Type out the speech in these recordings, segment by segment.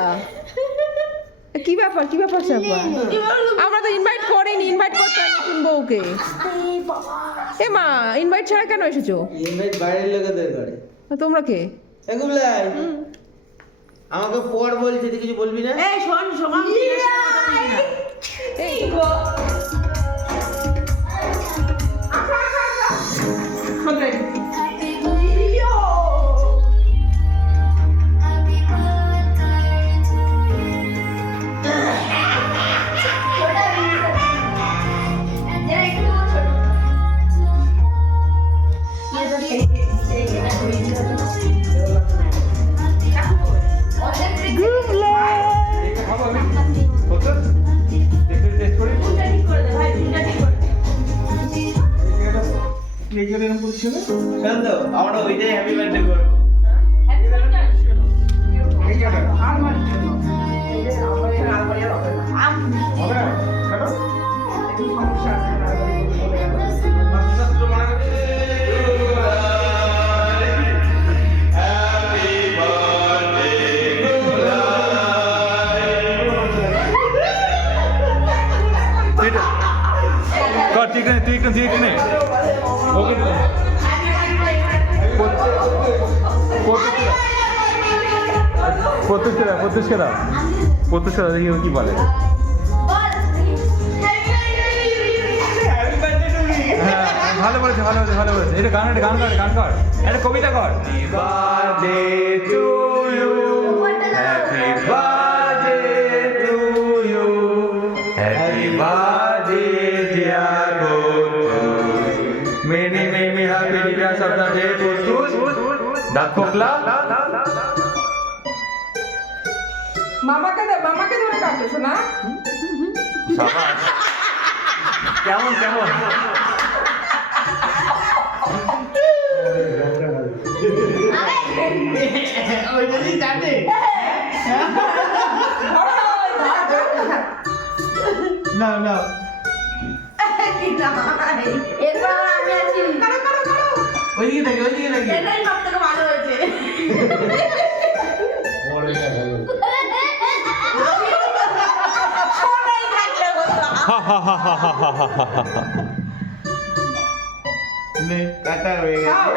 বললা? কি ব্যাপার চাপা? আমরা তো ইনভাইট করিনি, ইনভাইট করতে হয় নতুন বউকে। এ মা, ইনভাইট ছাড়া কেন এসেছো? ইনভাইট বাইরের লোকেদের করে। তোমরা কে? এগুলাই আমাকে পর বলছে, তুই কিছু বলবি না? এই শোন শোন, এই শান্ত, আমরা ওইটাই হ্যাপি বার্থডে করবো। তুই এখানে ওকে প্রত্যেকটা দেখি কি বলে। হ্যাঁ ভালো বলেছে। এটা গান কর একটা কবিতা কর। মামাকে ধরে কাটো শোনা। কেমন জানে না ওইদিকে থাকে এটাই সব থেকে ভালো হয়েছে। কাটা হয়ে গেছে।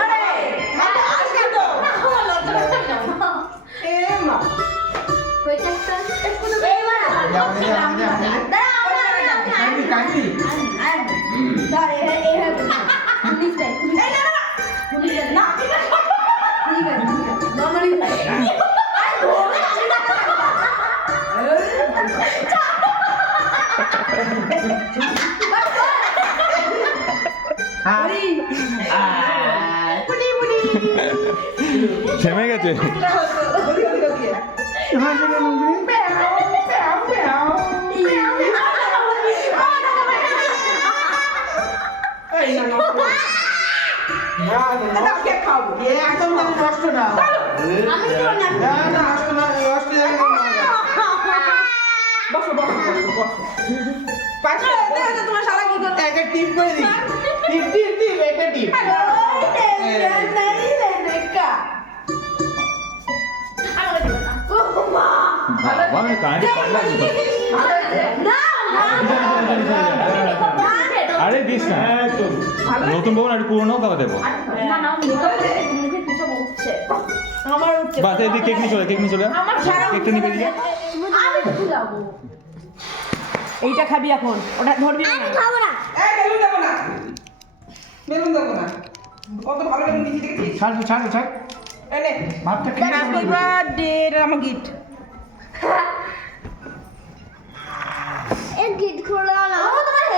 থেমে গেছে। তোমার শালা কি করতে? একটা টিপ করে দিই। টিপ একটা টিপ। আরে দিস না, নতুন বউ আর পুরনো কথা দেবো। বাস এদিকে কেক নিয়ে চলে কেকটা নিয়ে বেরিয়ে। এইটা খাবি এখন, ওটা ধরবি না। বেলুন দেবো না। কত ভালো বেলুন দিয়েছি দেখেছিস? ছাড়। এনে ভাতটা হ্যাপি বার্থডে, এটা আমার গিফট।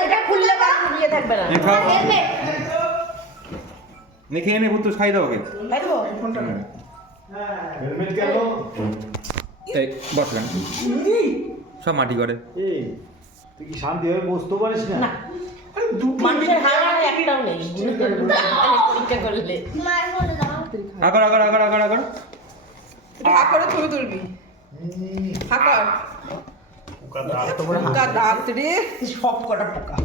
এটা খুললে তার ঘুরিয়ে থাকবে না। খেয়ে নে পুত্র, খাই দাও ওকে। খাই দেবো ফোনটা। হেলমেট গেল। এই বস কেন সব মাটি করে। তুই কি শান্তিভাবে বসতে পারিস না? মানুষের হার আর একটাও নেই পরীক্ষা করলে। আগর এটা হাত করে ছবি তুলবি। হাকার পোকা দাঁত রে, সব কটা পোকা।